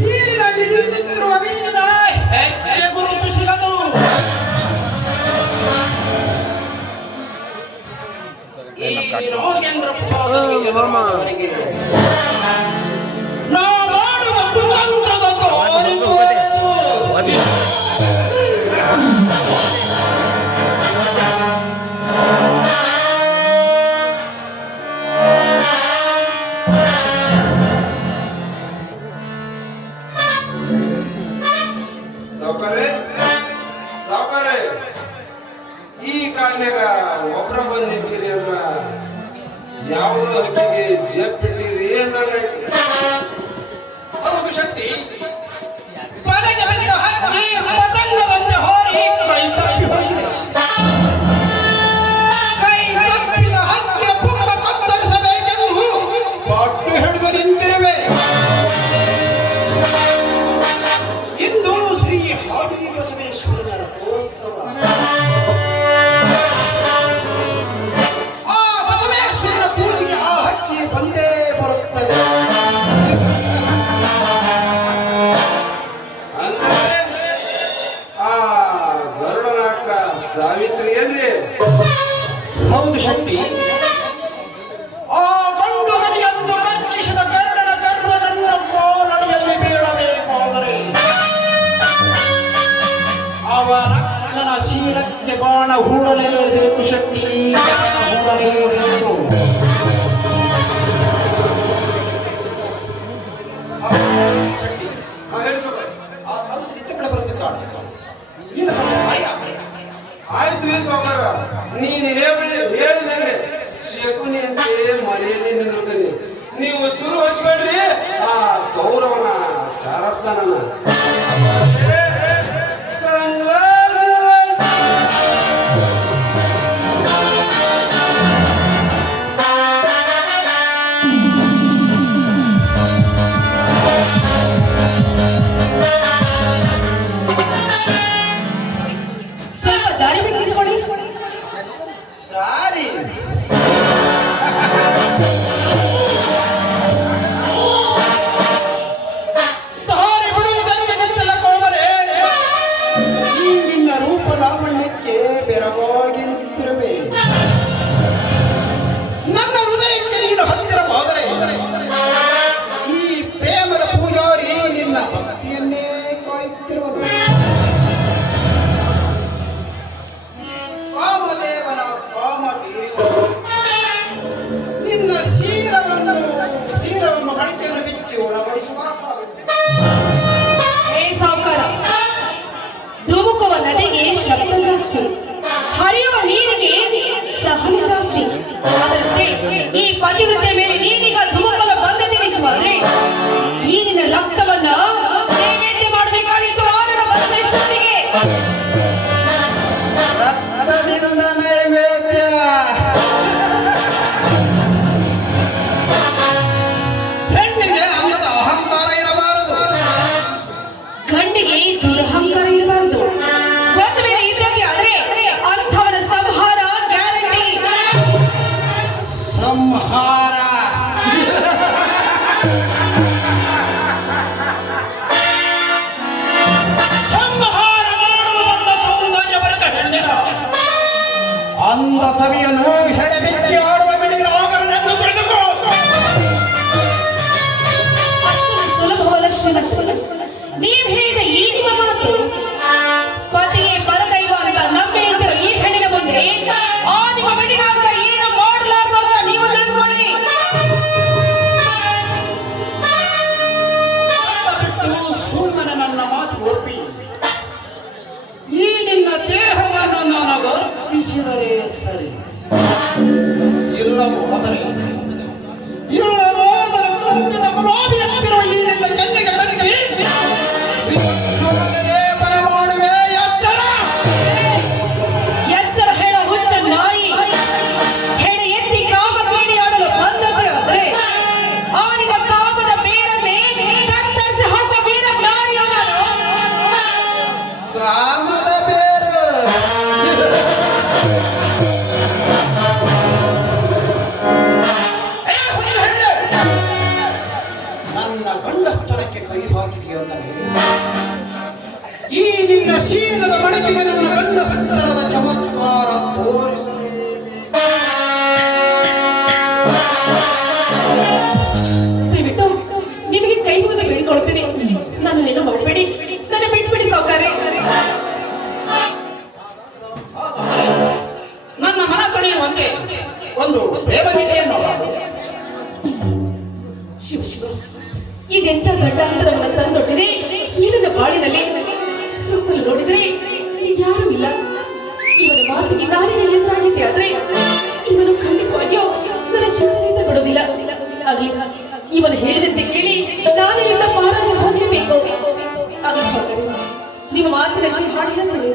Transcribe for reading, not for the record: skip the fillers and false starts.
ನೀರಿನಲ್ಲಿ ನಿಂತಿರುವ ಮೀನಿನ ಹೆಜ್ಜೆ ಗುರುತು ಸಿಗದು. ಈ ನಾಗೇಂದ್ರ ಪ್ರಸಾದವರಿಗೆ ನಾ ಮಾಡುವ ಕುತಂತ್ರದ ತೋರಿತು. ಸಾವುಕಾರೆ ಈ ಕಾಲ್ಯಾಗ ಒಬ್ರ ಬಂದಿದ್ದೀರಿ ಅಂದ್ರ ಯಾವುದೋ ಹಕ್ಕಿಗೆ ಜಪ್ಪಿಟ್ಟಿರಿ ಅಂದಾಗ ಹೌದು ಶಕ್ತಿ. ಮನೆಗೆ ಬಿದ್ದ ಹಕ್ಕಿ ಪತಂಗದಂತೆ ಹೋರಿ ಕೈ ತಪ್ಪಿ ಹೋಗಿದೆ. ಕೈ ತಪ್ಪಿದ ಹಕ್ಕಿಯ ಪುಕ್ಕ ಕತ್ತರಿಸಬೇಕೆಂದು ಪಟ್ಟು ಹಿಡಿದು ನಿಂತಿರುವೆ. ಇಂದು ಶ್ರೀ ಹಾಡಿ ಬಸವೇಶ್ವರನ ರಥೋತ್ಸವ. ಆ ಬಸವೇಶ್ವರನ ಪೂಜೆಗೆ ಆ ಹಕ್ಕಿ ಬಂದೇ ಬರುತ್ತದೆ. ಅಂದ್ರೆ ಆ ಗರುಡನಾಕ ಸಾವಿತ್ರಿ ಏನ್ರಿ? ಹೌದು ಶಕ್ತಿ. ಆ ಗಂಡು ಗದಿಯನ್ನು ಗರ್ಜಿಸಿದ ಗರುಡನ ಗರ್ವನನ್ನು ಕೋಲಡಿಯಲ್ಲಿ ಬೀಳಬೇಕಾದರೆ ಅವನ ಶೀಲಕ್ಕೆ ಬಾಣ ಹೂಡಲೇಬೇಕು ಶಕ್ತಿ, ಬಾಣ ಹೂಡಲೇಬೇಕು. ಶಕ್ತಿ ಹೇಳಿ ಸಾವುಕಾರ. ಆ ಸಂತ ನಿತ್ಯ ಕಡೆ ಬರುತ್ತಿದ್ದಾಳೆ. ನೀನು ಸ್ವಲ್ಪ ಭಯ. ಆಯ್ತ್ರಿ ಸಾವುಕಾರ, ನೀನು ಹೇಳಿದಂಗೆ ಶಕುನಿ ಅಂತ ಮನೆಯಲ್ಲಿ ನಿಂದಿರ್ತೀನಿ. ನೀವು ಶುರು ಹಚ್ಕೊಳ್ರಿ ಆ ಗೌರವನ ಕಾರಸ್ಥಾನನ. ಸ್ವಲ್ಪ ದಾರಿ ಬಿಟ್ಟು ನಿಂತ್ಕೊಳ್ಳಿ. ದಾರಿ ದಾರಿ ಬಿಡುವುದಕ್ಕೆ ನಿಂತಲ್ಲ ಕೋಮಲೆ. ಈ ನಿನ್ನ ರೂಪ ಲಾವಣ್ಯಕ್ಕೆ ಬೆರಗಾಗಿ ನಿಂತಿರುವೆ. ನನ್ನ ಹೃದಯಕ್ಕೆ ನೀನು ಹತ್ತಿರವಾದರೆ ಈ ಪ್ರೇಮದ ಪೂಜಾರಿ ನಿನ್ನ ಭಕ್ತಿಯನ್ನೇ ಕಾಯುತ್ತಿರುವನು. ಕಾಮದೇವನ ಕಾಮ ತೀರಿಸಲು ನಿನ್ನ ಶೀಲವನ್ನು ಮಡಿಕೆಯನ್ನು ಬಿಚ್ಚಿ ಒಳಪಡಿಸುವ ಸಾಗುತ್ತೆ. ಏ ಸಾವುಕಾರ, ಧುಮುಕುವ ನದಿಗೆ ಶಬ್ದ ಜಾಸ್ತಿ, ಹರಿಯುವ ನೀರಿಗೆ ಸಹನೆ ಜಾಸ್ತಿ. ಅದರಂತೆ ಈ ಪತಿವ್ರತೆ ಮೇಲೆ ನೀನೀಗ ಧುಮುಕಲು ಬಂದ ತಿಳಿಸುವಾದ್ರೆ ಈ ನಿನ್ನ ರಕ್ತವನ್ನ ನೈವೇದ್ಯ ಮಾಡಬೇಕಾಗಿತ್ತು ನನ್ನ ಬಸವೇಶ್ವರನಿಗೆ. ರಕ್ತದಿಂದ ನೈವೇದ್ಯ. ಹೆಣ್ಣಿಗೆ ಅನ್ನದ ಅಹಂಕಾರ ಇರಬಾರದು. ಗಂಡಿಗೆ ದುರಹಂಕಾರ ಇರಬಾರದು. ಒಂದು ವೇಳೆ ಇದ್ದಕ್ಕೆ ಆದ್ರೆ ಅಂಥವನ ಸಂಹಾರ ಗ್ಯಾರಂಟಿ. ಸಂಹಾರ ಸಂಹಾರ ಮಾಡಲು ಬಂದ ಸೌಂದರ್ಯ ಭರಿತ ಹೆಣ್ಣಿನ ಅಂದ ಸವಿಯನ್ನು ಹೆಡೆಬಿಕ್ಕಿ ಆಡುವ ಮಿಡಿಲಾಗರನೆಂದು ತಿಳಿದುಕೋ. ಅಷ್ಟೊಂದು ಸುಲಭವಲ್ಲ ಶ್ರೀಮತಿ. ನೀವು ಹೇಳಿದ ಈ ನಿಮ್ಮ ಮಾತು ಪತಿಗೆ ಪರದೈವ ಅಂತ ನಂಬಿ ನಿಂತಿರೋ ಈ ಹೆಣ್ಣಿನ ಮುಂದೆ ಆ ನಿಮ್ಮ ಮಿಡಿನಾಗರ ಏನು ಮಾಡಲಾರ್ದು ಅಂತ ನೀವು ತಿಳಿದುಕೊಳ್ಳಿ. ಬಿಟ್ಟು ಸುಮ್ಮನೆ ನನ್ನ ಮಾತು ಒಪ್ಪಿ ಈ ನಿನ್ನ ದೇಹವನ್ನು ನಾನು ಅರ್ಪಿಸಿದರೆ ಸರಿ. ಇಲ್ಲವಾದರೆ ತುಂಬಿದ ಗುಲಾಬಿ ಹತ್ತಿರುವ ಈ ನಿನ್ನ ಕಣ್ಣಿಗೆ ಬೆಂಕಿ ಬಿಚ್ಚುವುದನ್ನೇ ಬರ ಮಾಡುವೆ. ಎಚ್ಚರ ಎಚ್ಚರ ಹೇಳೋ ಹುಚ್ಚ ನಾಯಿ. ಹೆಡೆ ಎತ್ತಿ ಕಾಮ ಕ್ರೀಡೆ ಆಡಲು ಬಂದತೆ ಆದ್ರೆ ಆ ನಿನ್ನ ಕಾಮದ ಬೇರನ್ನೇ ಕತ್ತರಿಸಿ ಹಾಕುವ ವೀರ ಜ್ಞಾನಿ ಅವನು. ಕಾಮದ ಬೇರು. ದಯವಿಟ್ಟು ನಿಮಗೆ ಕೈ ಮುಗಿದು ಬೇಡಿಕೊಳ್ಳುತ್ತೇನೆ, ನನ್ನನ್ನೇನು ಮಾಡಬೇಡಿ, ನನ್ನ ಬಿಟ್ಬಿಡಿ ಸಾವುಕಾರೆ. ನನ್ನ ಮನ ತಣಿಯುವಂತೆ ಒಂದು ಪ್ರೇಮ ಗೀತೆಯನ್ನು ಹಾಡು. ಶಿವ ಶಿವ, ಇದೆಂತ ಗಂಡಾಂತರವನ್ನು ತಂದೊಡ್ಡಿದೆ ಈ ನನ್ನ ಬಾಳಿನಲ್ಲಿ. ಸುತ್ತಲೂ ನೋಡಿದರೆ ಯಾರೂ ಇಲ್ಲ. ಇವನ ಮಾತಿಗೆ ನಾನೇ ಎದುರಾಗಿದ್ದೆ ಆದ್ರೆ ಇವನು ಖಂಡಿತವಾಗಿಯೂ ನನ್ನ ಜೀವ ಸಹಿತ ಬಿಡೋದಿಲ್ಲ. ಆಗಲಿ, ಇವನು ಹೇಳಿದಂತೆ ಕೇಳಿ ನಾನಿಲ್ಲಿಂದ ಪಾರಾಗಿ ಹೋಗಲೇಬೇಕು. ಆಗ ನಿಮ್ಮ ಮಾತಿನಲ್ಲಿ ಹಾಡು ಹೇಳ್ತೇನೆ.